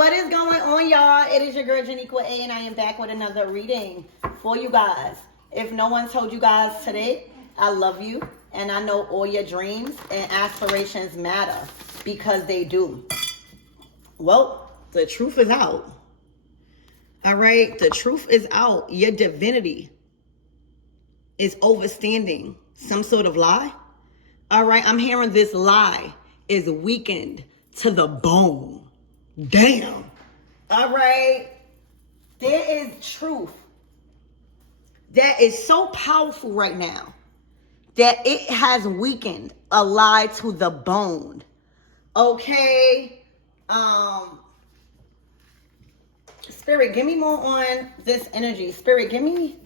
What is going on, y'all? It is your girl, Janiqua A, and I am back with another reading for you guys. If no one told you guys today, I love you, and I know all your dreams and aspirations matter because they do. Well, the truth is out. All right? The truth is out. Your divinity is overstanding some sort of lie. All right? I'm hearing this lie is weakened to the bone. Damn. All right. There is truth that is so powerful right now that it has weakened a lie to the bone. Okay. Spirit, give me more on this energy. Spirit, give me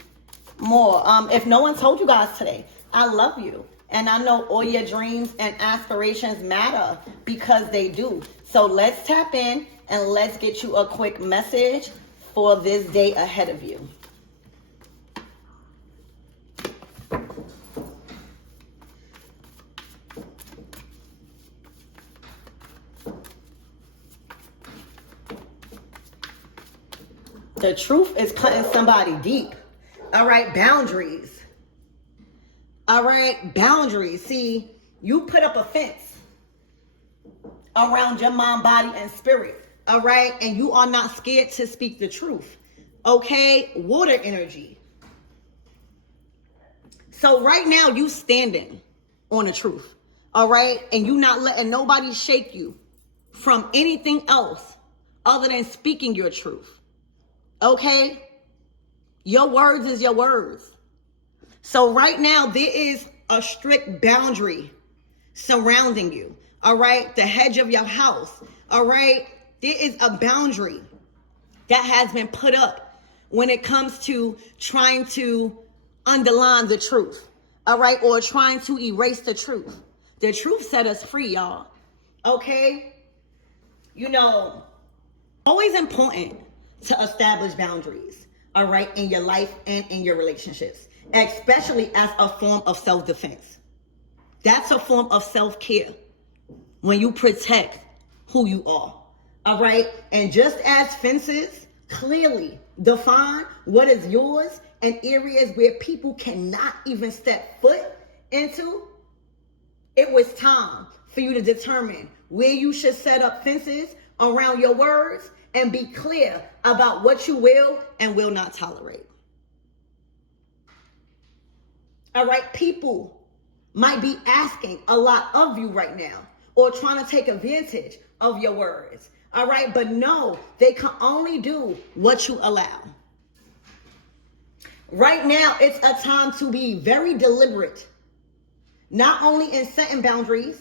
more. If no one told you guys today, I love you. And I know all your dreams and aspirations matter because they do. So let's tap in and let's get you a quick message for this day ahead of you. The truth is cutting somebody deep. All right, boundaries. All right, boundaries. See, you put up a fence around your mind, body, and spirit. All right, and you are not scared to speak the truth. Okay, water energy. So right now you standing on the truth. All right, and you not letting nobody shake you from anything else other than speaking your truth. Okay, your words is your words. So right now, there is a strict boundary surrounding you, all right? The hedge of your house, all right? There is a boundary that has been put up when it comes to trying to underline the truth, all right? Or trying to erase the truth. The truth set us free, y'all, okay? You know, always important to establish boundaries, all right, in your life and in your relationships. Especially as a form of self-defense. That's a form of self-care when you protect who you are. All right? And just as fences clearly define what is yours and areas where people cannot even step foot into, it was time for you to determine where you should set up fences around your words and be clear about what you will and will not tolerate. All right, people might be asking a lot of you right now or trying to take advantage of your words. All right, but no, they can only do what you allow. Right now, it's a time to be very deliberate, not only in setting boundaries,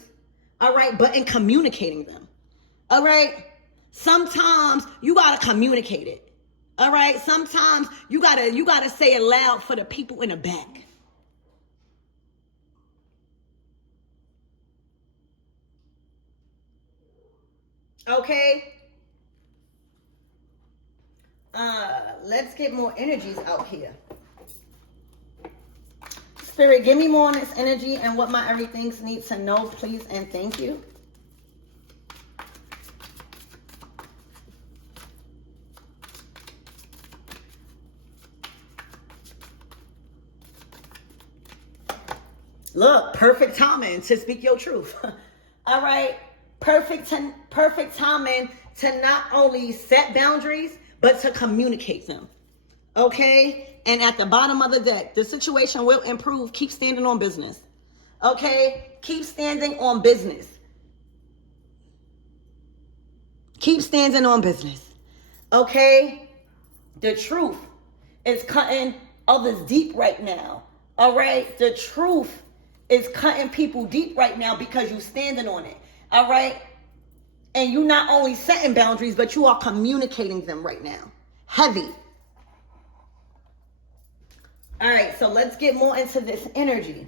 all right, but in communicating them. All right, sometimes you got to communicate it. All right, sometimes you got to say it loud for the people in the back. Okay. Let's get more energies out here. Spirit, give me more on this energy and what my everythings need to know, please, and thank you. Look, perfect timing to speak your truth. All right. Perfect timing to not only set boundaries, but to communicate them. Okay? And at the bottom of the deck, the situation will improve. Keep standing on business. Okay? Keep standing on business. Keep standing on business. Okay? The truth is cutting others deep right now. All right? The truth is cutting people deep right now because you're standing on it. All right? And you not only setting boundaries, but you are communicating them right now. Heavy. All right, so let's get more into this energy.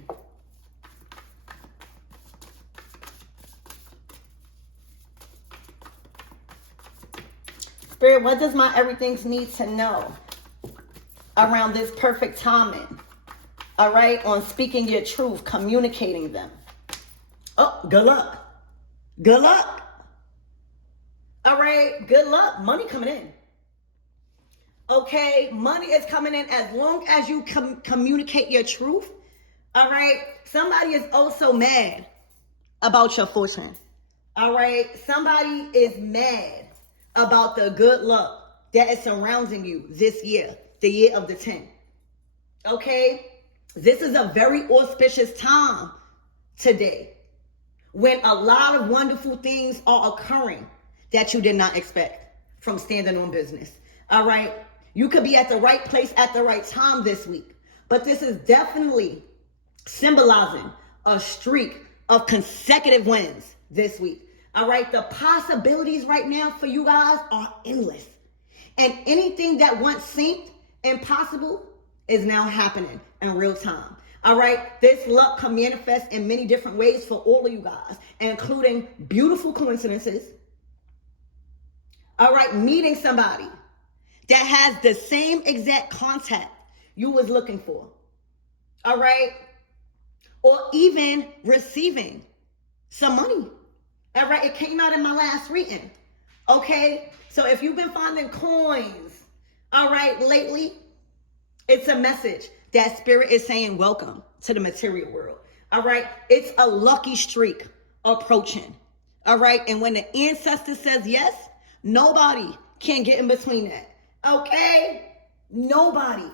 Spirit, what does my everything need to know around this perfect timing? All right, on speaking your truth, communicating them. Oh, good luck. Good luck. All right, good luck, money coming in. Okay, money is coming in as long as you communicate your truth. All right, somebody is also mad about your fortune. All right, somebody is mad about the good luck that is surrounding you this year, the year of the 10. Okay, this is a very auspicious time today when a lot of wonderful things are occurring that you did not expect from standing on business. All right, you could be at the right place at the right time this week, but this is definitely symbolizing a streak of consecutive wins this week. All right, the possibilities right now for you guys are endless. And anything that once seemed impossible is now happening in real time. All right, this luck can manifest in many different ways for all of you guys, including beautiful coincidences. All right, meeting somebody that has the same exact contact you was looking for. All right, or even receiving some money. All right, it came out in my last reading. Okay, so if you've been finding coins, all right, lately, it's a message that spirit is saying welcome to the material world. All right, it's a lucky streak approaching. All right, and when the ancestor says yes, nobody can get in between that. Okay, nobody.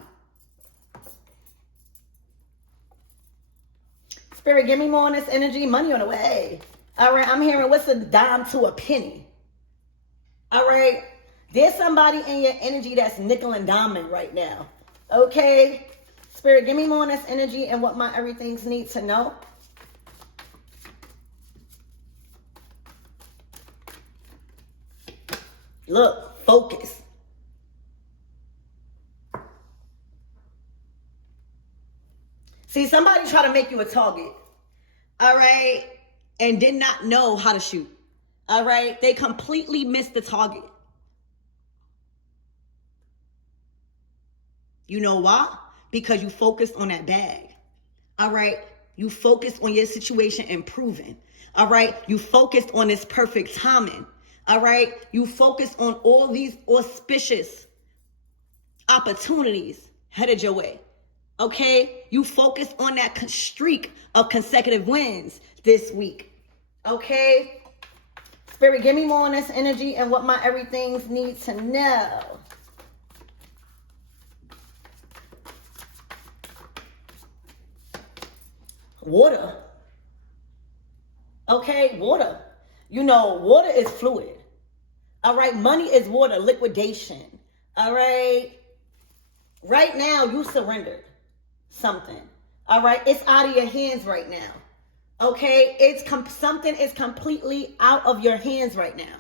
Spirit, give me more on this energy. Money on the way. All right, I'm hearing what's a dime to a penny. All right, there's somebody in your energy that's nickel and diamond right now. Okay, Spirit, give me more on this energy and what my everythings need to know. Look, focus. See, somebody try to make you a target, all right, and did not know how to shoot, all right? They completely missed the target. You know why? Because you focused on that bag, all right? You focused on your situation improving, all right? You focused on this perfect timing, all right? You focused on all these auspicious opportunities headed your way. Okay, you focus on that streak of consecutive wins this week. Okay, Spirit, give me more on this energy and what my everythings need to know. Water. Okay, water. You know, water is fluid. All right, money is water, liquidation. All right, right now you surrendered something. All right, it's out of your hands right now. Okay, it's something is completely out of your hands right now.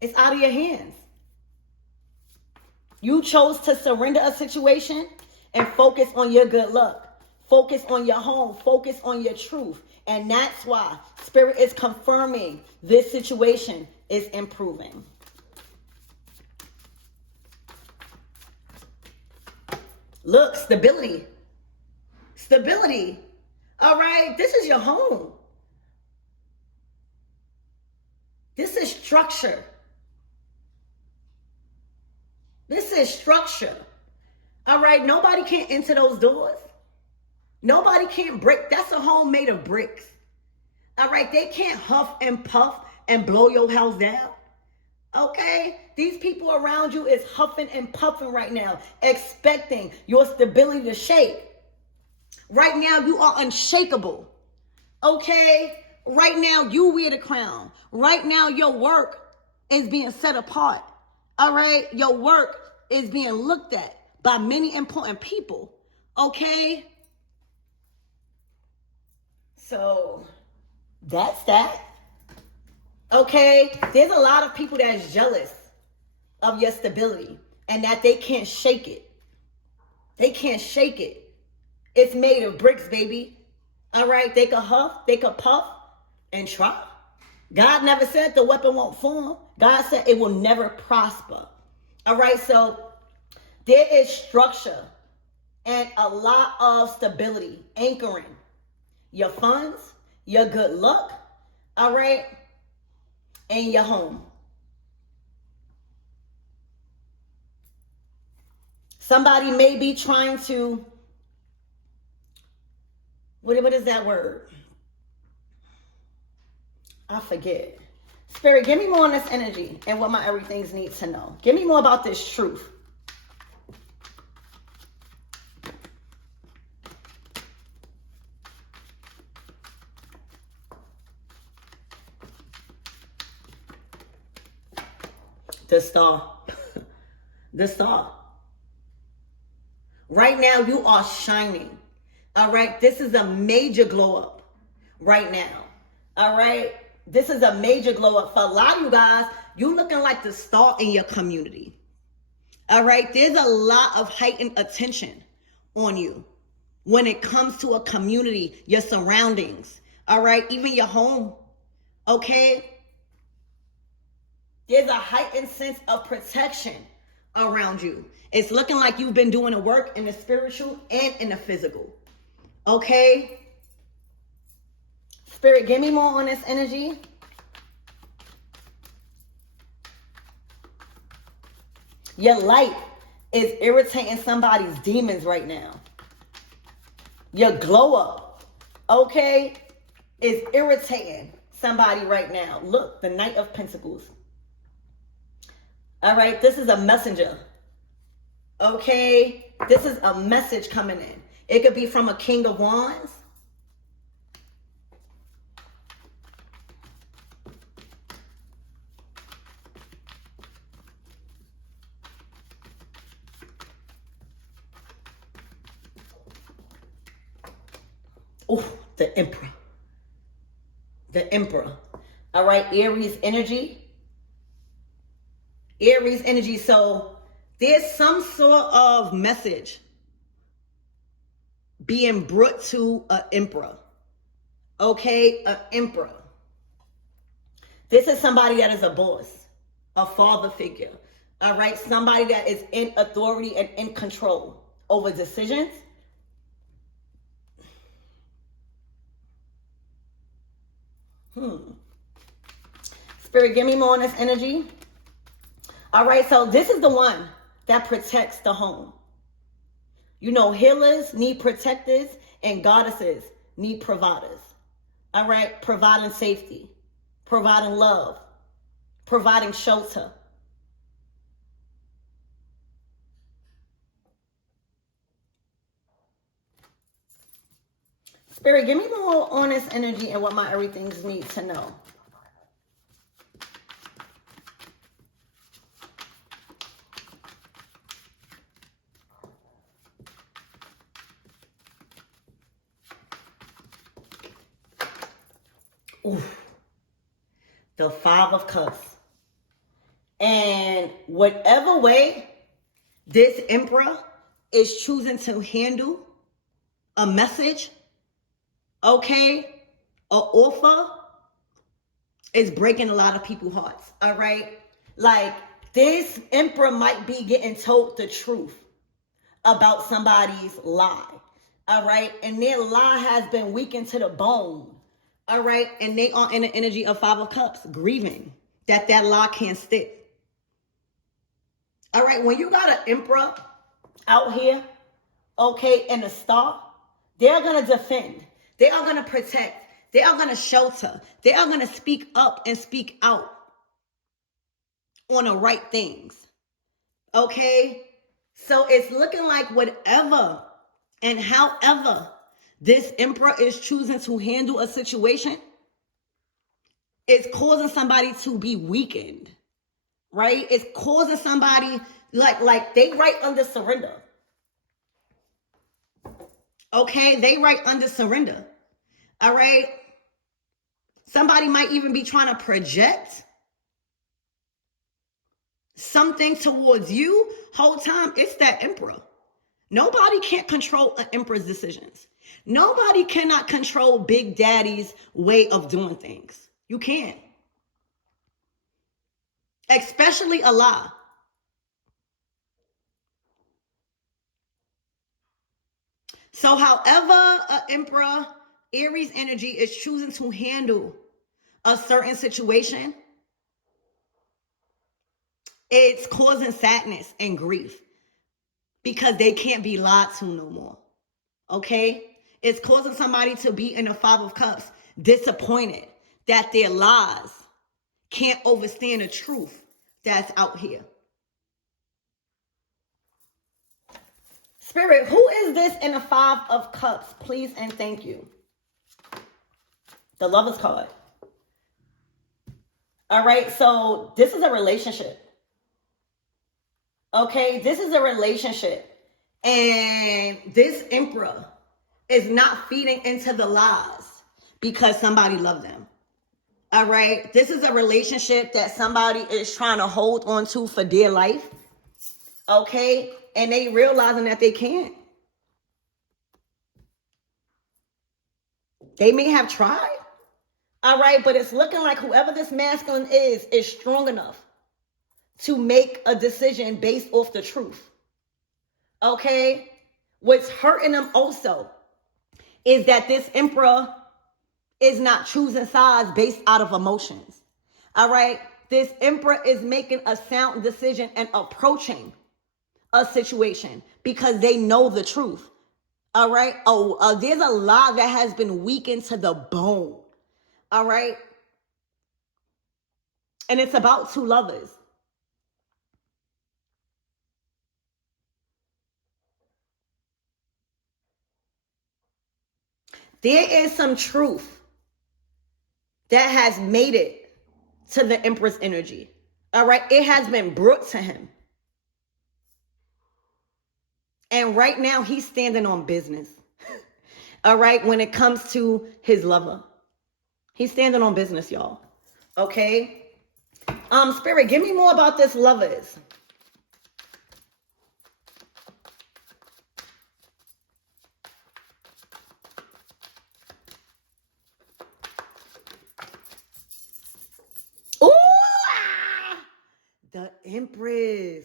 It's out of your hands. You chose to surrender a situation and focus on your good luck. Focus on your home. Focus on your truth. And that's why Spirit is confirming this situation is improving. Look, stability. Stability. All right, this is your home. This is structure. This is structure. All right, nobody can enter those doors. Nobody can't break. That's a home made of bricks. All right, they can't huff and puff and blow your house down. Okay, these people around you is huffing and puffing right now, expecting your stability to shake. Right now, you are unshakable. Okay, right now, you wear the crown. Right now, your work is being set apart. All right, your work is being looked at by many important people. Okay, so that's that. Okay, there's a lot of people that's jealous of your stability and that they can't shake it. They can't shake it. It's made of bricks, baby. All right, they could huff, they could puff and try. God never said the weapon won't form. God said it will never prosper. All right, so there is structure and a lot of stability anchoring your funds, your good luck, all right, and your home. Somebody may be trying to, what is that word? I forget. Spirit, give me more on this energy and what my everything's need to know. Give me more about this truth. The star. The star. Right now, you are shining. All right. This is a major glow up right now. All right. This is a major glow up. For a lot of you guys, you looking like the star in your community. All right. There's a lot of heightened attention on you when it comes to a community, your surroundings. All right. Even your home. Okay. There's a heightened sense of protection around you. It's looking like you've been doing the work in the spiritual and in the physical. Okay? Spirit, give me more on this energy. Your light is irritating somebody's demons right now. Your glow up, okay, is irritating somebody right now. Look, the Knight of Pentacles. All right, this is a messenger. Okay, this is a message coming in. It could be from a King of Wands. Oh, the Emperor. The Emperor. All right, Aries energy. Aries energy. So there's some sort of message being brought to an emperor. Okay, an emperor. This is somebody that is a boss, a father figure. All right, somebody that is in authority and in control over decisions. Spirit, give me more on this energy. All right, so this is the one that protects the home. You know, healers need protectors and goddesses need providers. All right, providing safety, providing love, providing shelter. Spirit, give me more on this energy and what my everythings need to know. Ooh, the Five of Cups. And whatever way this emperor is choosing to handle a message, okay, an offer, is breaking a lot of people's hearts, all right? Like, this emperor might be getting told the truth about somebody's lie, all right? And their lie has been weakened to the bone. All right, and they are in the energy of Five of Cups, grieving that lie can't stick. All right, when you got an emperor out here, okay, and a star, they're going to defend. They are going to protect. They are going to shelter. They are going to speak up and speak out on the right things. Okay, so it's looking like whatever and however this emperor is choosing to handle a situation, it's causing somebody to be weakened, right? It's causing somebody like they right under surrender. Okay, they right under surrender. All right. Somebody might even be trying to project something towards you. Whole time, it's that emperor. Nobody can't control an emperor's decisions. Nobody cannot control Big Daddy's way of doing things. You can't. Especially a lie. So however an emperor, Aries energy, is choosing to handle a certain situation, it's causing sadness and grief. because they can't be lied to no more. Okay? It's causing somebody to be in the Five of Cups disappointed that their lies can't overstand the truth that's out here. Spirit, who is this in the Five of Cups? Please and thank you. The Lovers card. All right, so this is a relationship. Okay, this is a relationship. And this Emperor is not feeding into the lies because somebody loved them. All right, this is a relationship that somebody is trying to hold on to for dear life. Okay, and they realizing that they can't. They may have tried. All right, but it's looking like whoever this masculine is strong enough to make a decision based off the truth. Okay, what's hurting them also is that this Emperor is not choosing sides based out of emotions. All right, this Emperor is making a sound decision and approaching a situation because they know the truth. All right, there's a lie that has been weakened to the bone. All right, and it's about two lovers. There is some truth that has made it to the Empress energy. All right, it has been brought to him. And right now he's standing on business. All right, when it comes to his lover. He's standing on business, y'all. Okay? Spirit, give me more about this lovers. Ooh! The Empress.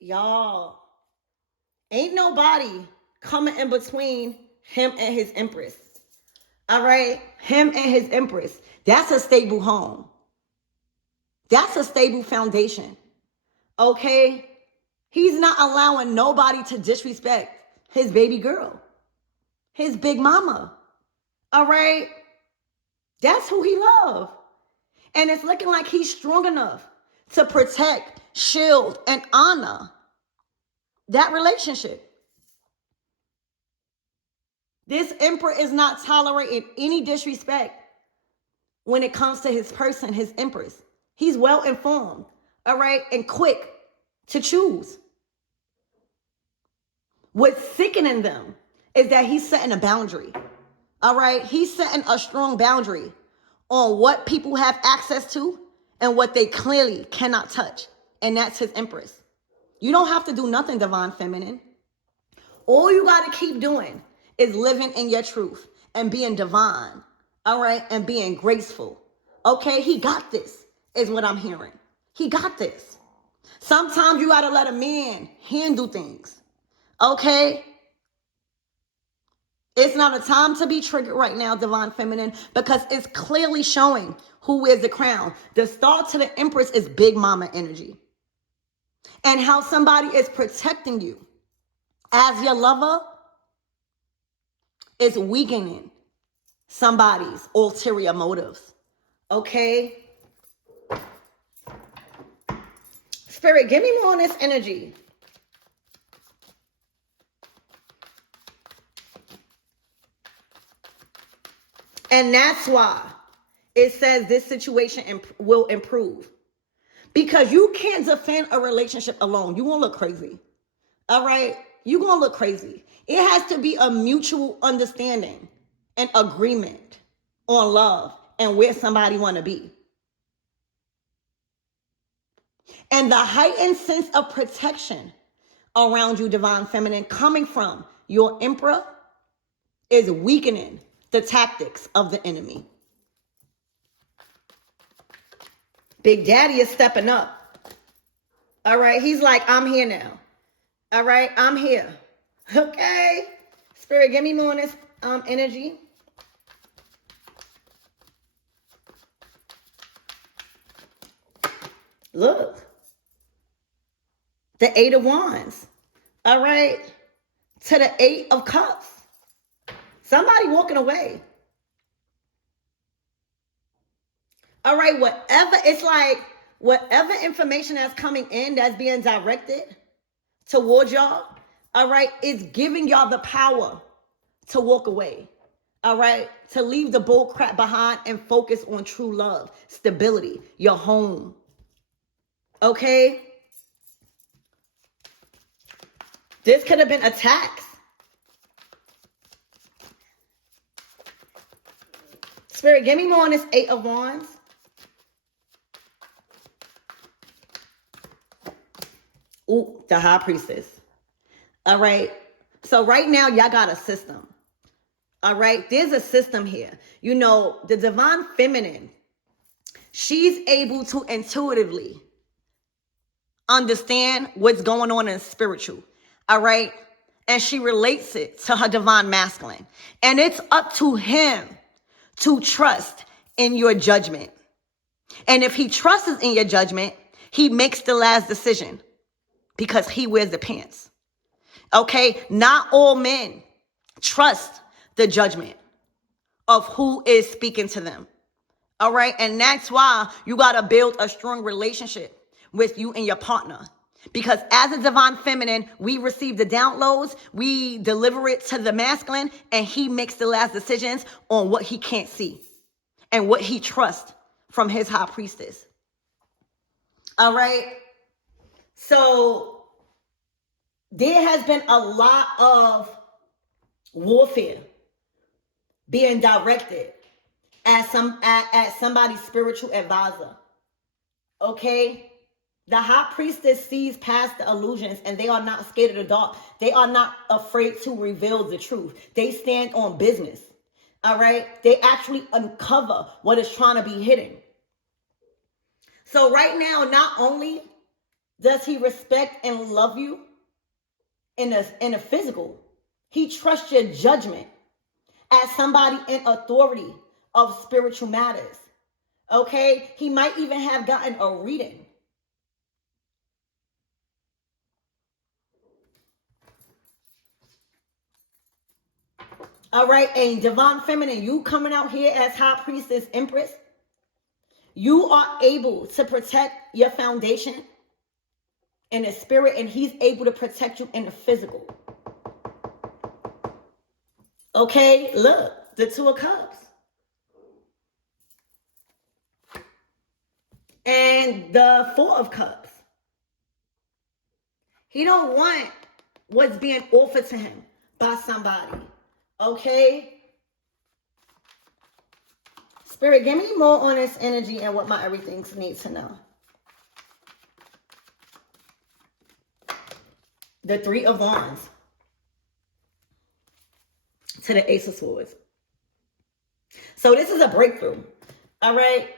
Y'all. Ain't nobody coming in between him and his Empress. All right? Him and his Empress. That's a stable home. That's a stable foundation. Okay? He's not allowing nobody to disrespect his baby girl. His big mama. All right? That's who he loves. And it's looking like he's strong enough to protect, shield, and honor that relationship. This Emperor is not tolerating any disrespect when it comes to his person, his Empress. He's well informed, all right, and quick to choose. What's sickening them is that he's setting a boundary, all right? He's setting a strong boundary on what people have access to and what they clearly cannot touch, and that's his Empress. You don't have to do nothing, Divine Feminine. All you got to keep doing is living in your truth and being divine, all right, and being graceful. Okay, he got this, is what I'm hearing. He got this. Sometimes you got to let a man handle things, okay? It's not a time to be triggered right now, Divine Feminine, because it's clearly showing who wears the crown. The star to the Empress is Big Mama energy. And how somebody is protecting you as your lover is weakening somebody's ulterior motives. Okay? Spirit, give me more on this energy. And that's why it says this situation will improve. Because you can't defend a relationship alone. You're going to look crazy. All right? You're going to look crazy. It has to be a mutual understanding and agreement on love and where somebody want to be. And the heightened sense of protection around you, Divine Feminine, coming from your Emperor is weakening the tactics of the enemy. Big Daddy is stepping up. All right, he's like, I'm here now. All right, I'm here. Okay. Spirit, give me more on this energy. Look. The Eight of Wands. All right. To the Eight of Cups. Somebody walking away. All right. It's like whatever information that's coming in that's being directed towards y'all, all right, is giving y'all the power to walk away. All right. To leave the bull crap behind and focus on true love, stability, your home. Okay. This could have been attacks. Spirit, give me more on this Eight of Wands. Ooh, the High Priestess. All right. So right now, y'all got a system. All right. There's a system here. You know, the Divine Feminine, she's able to intuitively understand what's going on in spiritual. All right. And she relates it to her Divine Masculine. And it's up to him to trust in your judgment. And if he trusts in your judgment, he makes the last decision because he wears the pants. Okay? Not all men trust the judgment of who is speaking to them. All right? And that's why you got to build a strong relationship with you and your partner. Because as a Divine Feminine, we receive the downloads, we deliver it to the masculine, and he makes the last decisions on what he can't see and what he trusts from his High Priestess. All right? So there has been a lot of warfare being directed at somebody's spiritual advisor. Okay? The High Priestess sees past the illusions, and they are not scared of the dark. They are not afraid to reveal the truth. They stand on business. All right? They actually uncover what is trying to be hidden. So right now, not only does he respect and love you in a physical, he trusts your judgment as somebody in authority of spiritual matters. Okay? He might even have gotten a reading. All right, and Divine Feminine, you coming out here as High Priestess Empress, you are able to protect your foundation in the spirit, and he's able to protect you in the physical. Okay, look, the Two of Cups. And the Four of Cups. He don't want what's being offered to him by somebody. Okay? Spirit, give me more on this energy and what my everything needs to know. The Three of Wands. To the Ace of Swords. So this is a breakthrough. All right?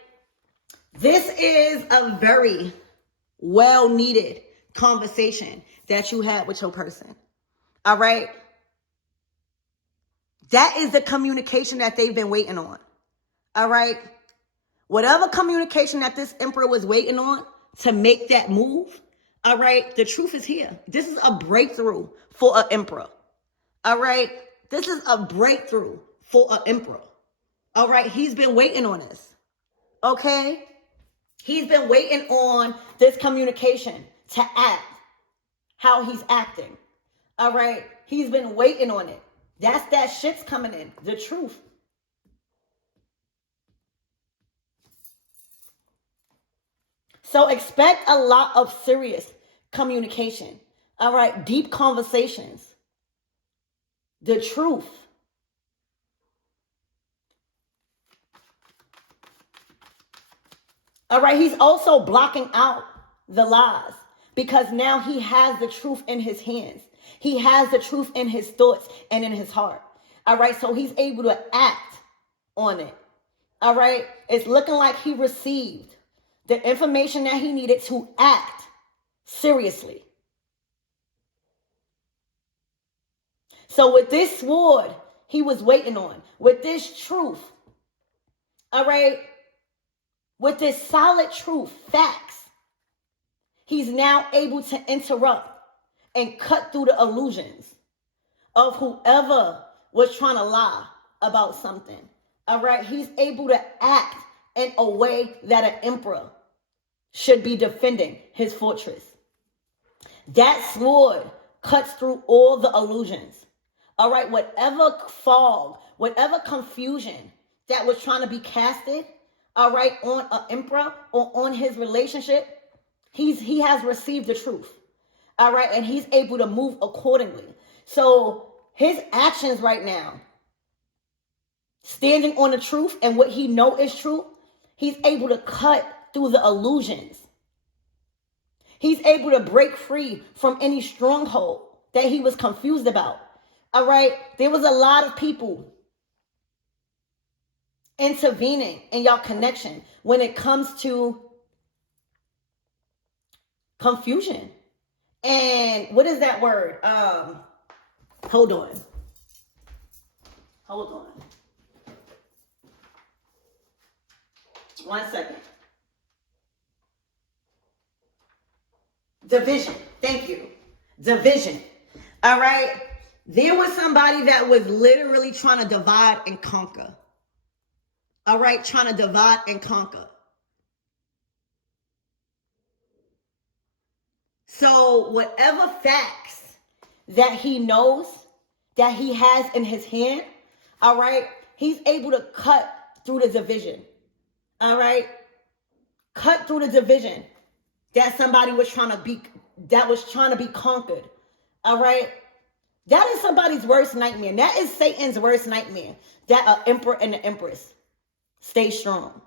This is a very well-needed conversation that you had with your person. All right? That is the communication that they've been waiting on. All right? Whatever communication that this emperor was waiting on to make that move, all right, the truth is here. This is a breakthrough for an emperor. All right? This is a breakthrough for an emperor. All right? He's been waiting on this. Okay? He's been waiting on this communication to act how he's acting. All right? He's been waiting on it. That's that shit's coming in. The truth. So expect a lot of serious communication. All right? Deep conversations. The truth. All right? He's also blocking out the lies because now he has the truth in his hands. He has the truth in his thoughts and in his heart. All right. So he's able to act on it. All right. It's looking like he received the information that he needed to act seriously. So with this sword he was waiting on, with this truth, all right, with this solid truth, facts, he's now able to interrupt and cut through the illusions of whoever was trying to lie about something. All right, he's able to act in a way that an emperor should be defending his fortress. That sword cuts through all the illusions. All right, whatever fog, whatever confusion that was trying to be casted, all right, on an emperor or on his relationship, he has received the truth. All right, and he's able to move accordingly. So his actions right now, standing on the truth and what he know is true, he's able to cut through the illusions. He's able to break free from any stronghold that he was confused about. All right, there was a lot of people intervening in y'all connection when it comes to confusion. And what is that word? Hold on. One second. Division. Thank you. Division. All right. There was somebody that was literally trying to divide and conquer. All right. Trying to divide and conquer. So whatever facts that he knows, that he has in his hand, all right, he's able to cut through the division. All right. Cut through the division that somebody was trying to be conquered. All right. That is somebody's worst nightmare. That is Satan's worst nightmare. That an emperor and an empress stay strong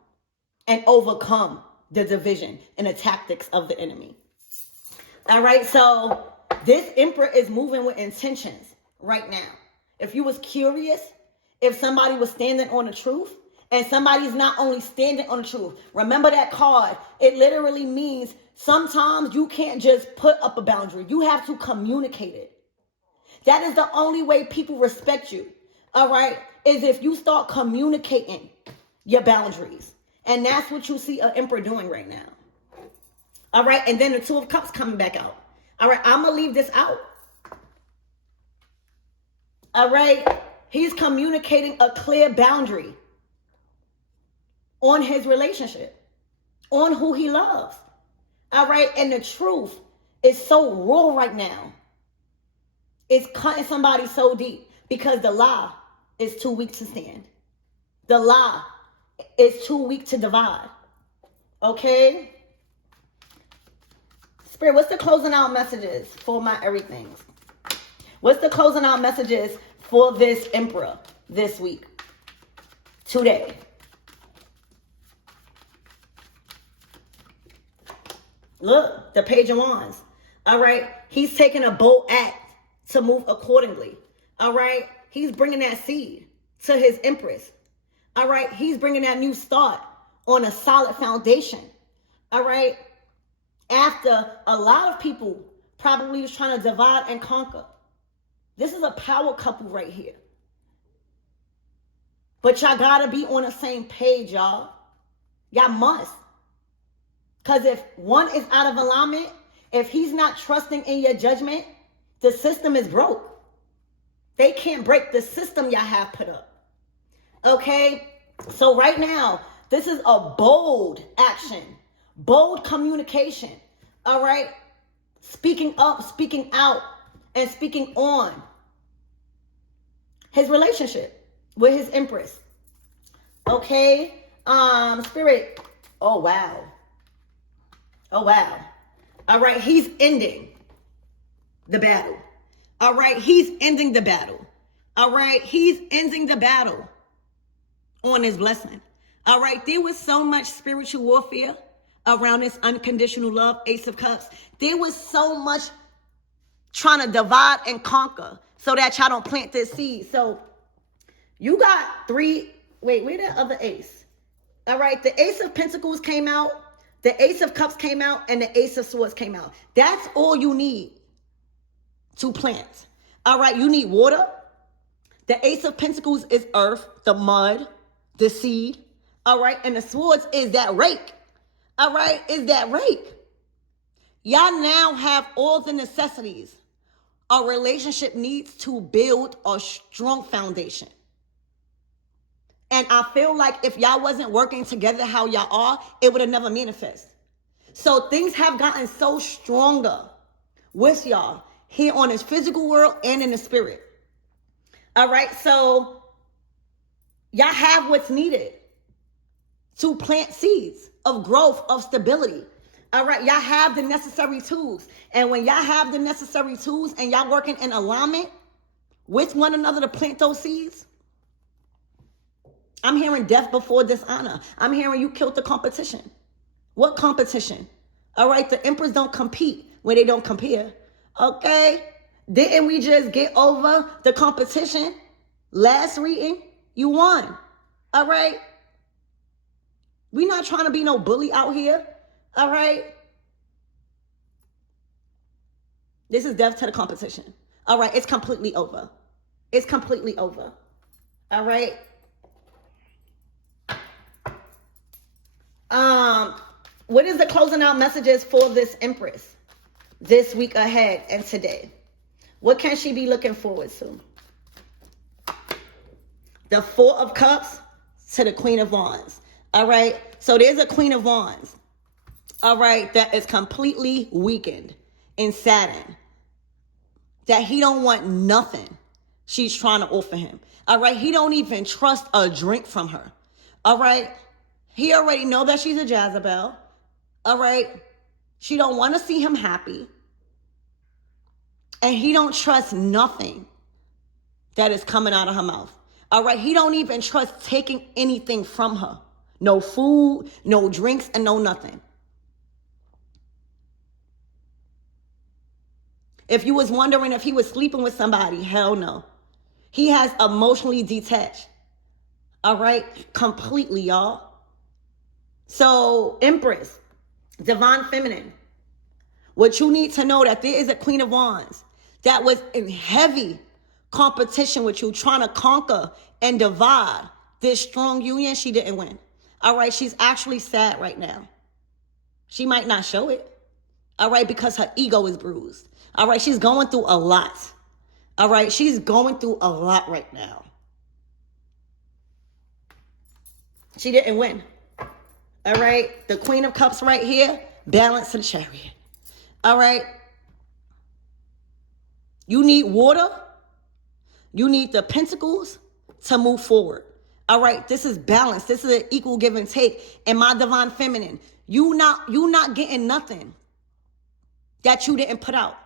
and overcome the division and the tactics of the enemy. All right. So this emperor is moving with intentions right now. If you was curious, if somebody was standing on the truth, and somebody's not only standing on the truth, remember that card. It literally means sometimes you can't just put up a boundary. You have to communicate it. That is the only way people respect you, all right, is if you start communicating your boundaries. And that's what you see an emperor doing right now. All right, and then the Two of Cups coming back out. All right, I'm going to leave this out. All right, he's communicating a clear boundary on his relationship, on who he loves. All right, and the truth is so raw right now. It's cutting somebody so deep because the lie is too weak to stand. The lie is too weak to divide. Okay? Spirit, what's the closing out messages for my everything? What's the closing out messages for this emperor this week? Today. Look, the Page of Wands. All right. He's taking a bold act to move accordingly. All right. He's bringing that seed to his empress. All right. He's bringing that new start on a solid foundation. All right. After a lot of people probably was trying to divide and conquer. This is a power couple right here. But y'all got to be on the same page, y'all. Y'all must. Because if one is out of alignment, if he's not trusting in your judgment, the system is broke. They can't break the system y'all have put up. Okay? So right now, this is a bold action, bold communication. All right? Speaking up, speaking out, and speaking on his relationship with his empress. Okay? Spirit. Oh, wow. Oh, wow. All right. He's ending the battle. All right. He's ending the battle. All right. He's ending the battle on his blessing. All right. There was so much spiritual warfare around this unconditional love, Ace of Cups. There was so much trying to divide and conquer so that y'all don't plant this seed. So you got three. Wait, where the other ace? All right. The Ace of Pentacles came out. The Ace of Cups came out and the Ace of Swords came out. That's all you need to plant. All right, you need water. The Ace of Pentacles is earth, the mud, the seed. All right, and the Swords is that rake. All right, is that rake. Y'all now have all the necessities a relationship needs to build a strong foundation. And I feel like if y'all wasn't working together how y'all are, it would have never manifested. So things have gotten so stronger with y'all here on this physical world and in the spirit. All right, so y'all have what's needed to plant seeds of growth, of stability. All right, y'all have the necessary tools. And when y'all have the necessary tools and y'all working in alignment with one another to plant those seeds, I'm hearing death before dishonor. I'm hearing you killed the competition. What competition? All right, the emperors don't compete when they don't compare. Okay? Didn't we just get over the competition? Last reading, you won. All right? We're not trying to be no bully out here. All right? This is death to the competition. All right, it's completely over. It's completely over. All right? What is the closing out messages for this Empress this week ahead and today? What can she be looking forward to? The Four of Cups to the Queen of Wands. All right. So there's a Queen of Wands. All right. That is completely weakened in Saturn. That he don't want nothing she's trying to offer him. All right. He don't even trust a drink from her. All right. He already know that she's a Jezebel. All right. She don't want to see him happy. And he don't trust nothing that is coming out of her mouth. All right. He don't even trust taking anything from her. No food, no drinks, and no nothing. If you was wondering if he was sleeping with somebody, hell no. He has emotionally detached. All right. Completely, y'all. So, Empress, Divine Feminine, what you need to know that there is a Queen of Wands that was in heavy competition with you, trying to conquer and divide this strong union. She didn't win. All right, she's actually sad right now. She might not show it. All right, because her ego is bruised. All right, she's going through a lot. All right, she's going through a lot right now. She didn't win. All right, the Queen of Cups right here, balance to the Chariot. All right, you need water. You need the Pentacles to move forward. All right, this is balance. This is an equal give and take. And my Divine Feminine, you not getting nothing that you didn't put out.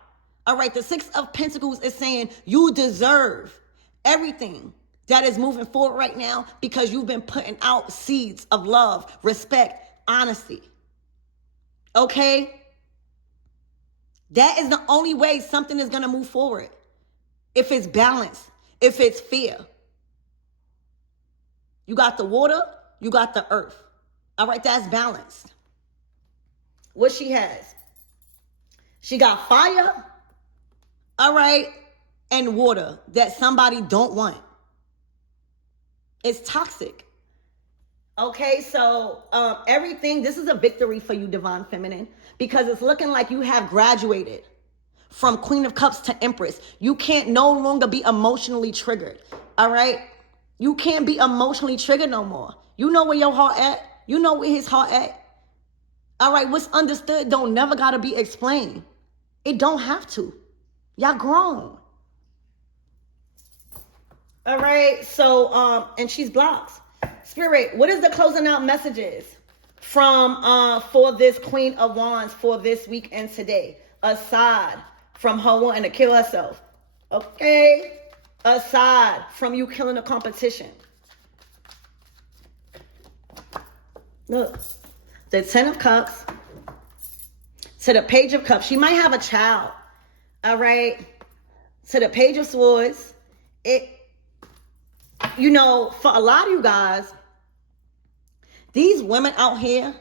All right, the Six of Pentacles is saying you deserve everything that is moving forward right now because you've been putting out seeds of love, respect, honesty. Okay? That is the only way something is going to move forward. If it's balance, if it's fear. You got the water, you got the earth. All right, that's balanced. What she has? She got fire, all right, and water that somebody don't want. It's toxic. Okay, so everything, this is a victory for you, Divine Feminine, because it's looking like you have graduated from Queen of Cups to Empress. You can't no longer be emotionally triggered, all right? You can't be emotionally triggered no more. You know where your heart at. You know where his heart at. All right, what's understood don't never got to be explained. It don't have to. Y'all grown. All right, so, and she's blocked. Spirit, what is the closing out messages from, for this Queen of Wands for this week and today? Aside from her wanting to kill herself. Okay? Aside from you killing the competition. Look, the Ten of Cups to the Page of Cups. She might have a child. All right? To the Page of Swords. You know, for a lot of you guys, these women out here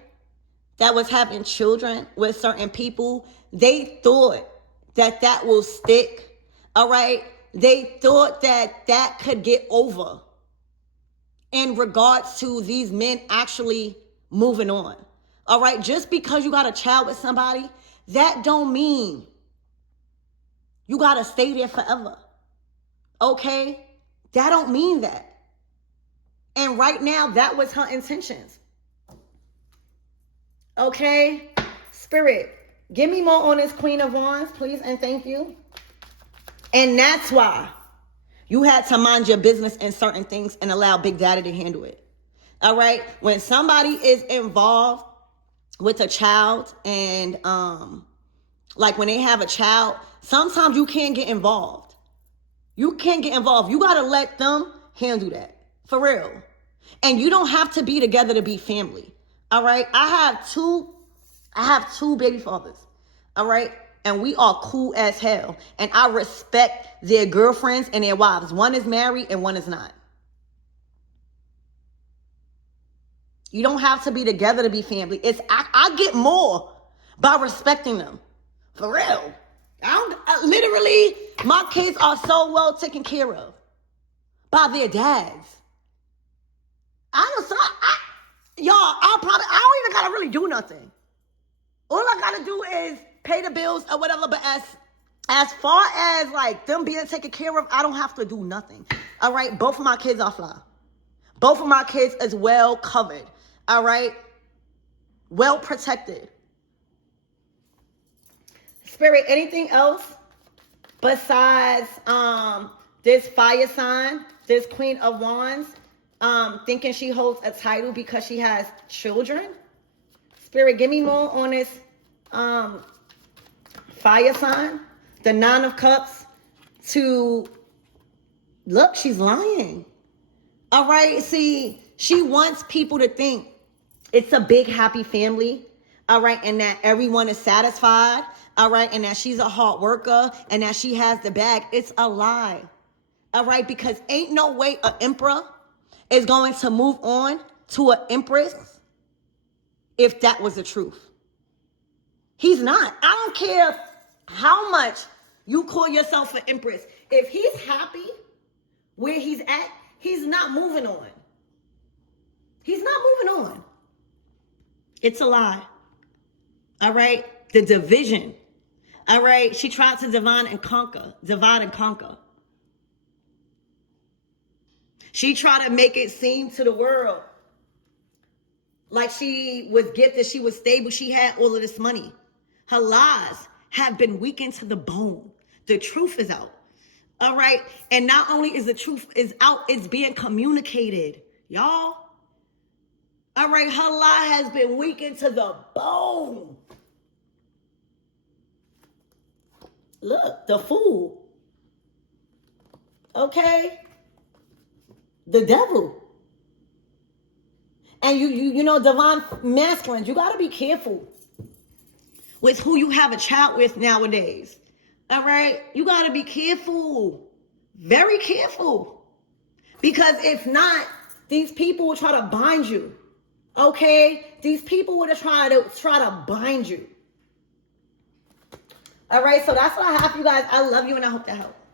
that was having children with certain people, they thought that that will stick, all right? They thought that that could get over in regards to these men actually moving on, all right? Just because you got a child with somebody, that don't mean you got to stay there forever. Okay? That don't mean that. And right now, that was her intentions. Okay? Spirit, give me more on this Queen of Wands, please, and thank you. And that's why you had to mind your business in certain things and allow Big Daddy to handle it. All right? When somebody is involved with a child and like when they have a child, sometimes you can't get involved. You can't get involved. You got to let them handle that. For real. And you don't have to be together to be family. All right? I have two baby fathers. All right? And we are cool as hell. And I respect their girlfriends and their wives. One is married and one is not. You don't have to be together to be family. I get more by respecting them. For real. Literally, my kids are so well taken care of by their dads. I don't even gotta really do nothing. All I gotta do is pay the bills or whatever. But as far as like them being taken care of, I don't have to do nothing. All right, both of my kids are fly. Both of my kids is well covered. All right, well protected. Spirit, anything else besides this fire sign, this Queen of Wands, thinking she holds a title because she has children? Spirit, give me more on this fire sign, the Nine of Cups. Look, she's lying. All right, see, she wants people to think it's a big happy family. All right, and that everyone is satisfied. All right, and that she's a hard worker and that she has the bag. It's a lie. All right, because ain't no way an emperor is going to move on to an empress if that was the truth. He's not. I don't care how much you call yourself an empress. If he's happy where he's at, he's not moving on. He's not moving on. It's a lie. All right? The division. All right? She tried to divide and conquer. She tried to make it seem to the world like she was gifted, she was stable, she had all of this money. Her lies have been weakened to the bone. The truth is out. All right? And not only is the truth is out, it's being communicated. Y'all. All right? Her lie has been weakened to the bone. Look, the Fool. Okay? The Devil. And you know, divine masculines, you got to be careful with who you have a child with nowadays. All right? You got to be careful. Very careful. Because if not, these people will try to bind you. Okay? These people will try to bind you. All right? So that's what I have for you guys. I love you and I hope that helps.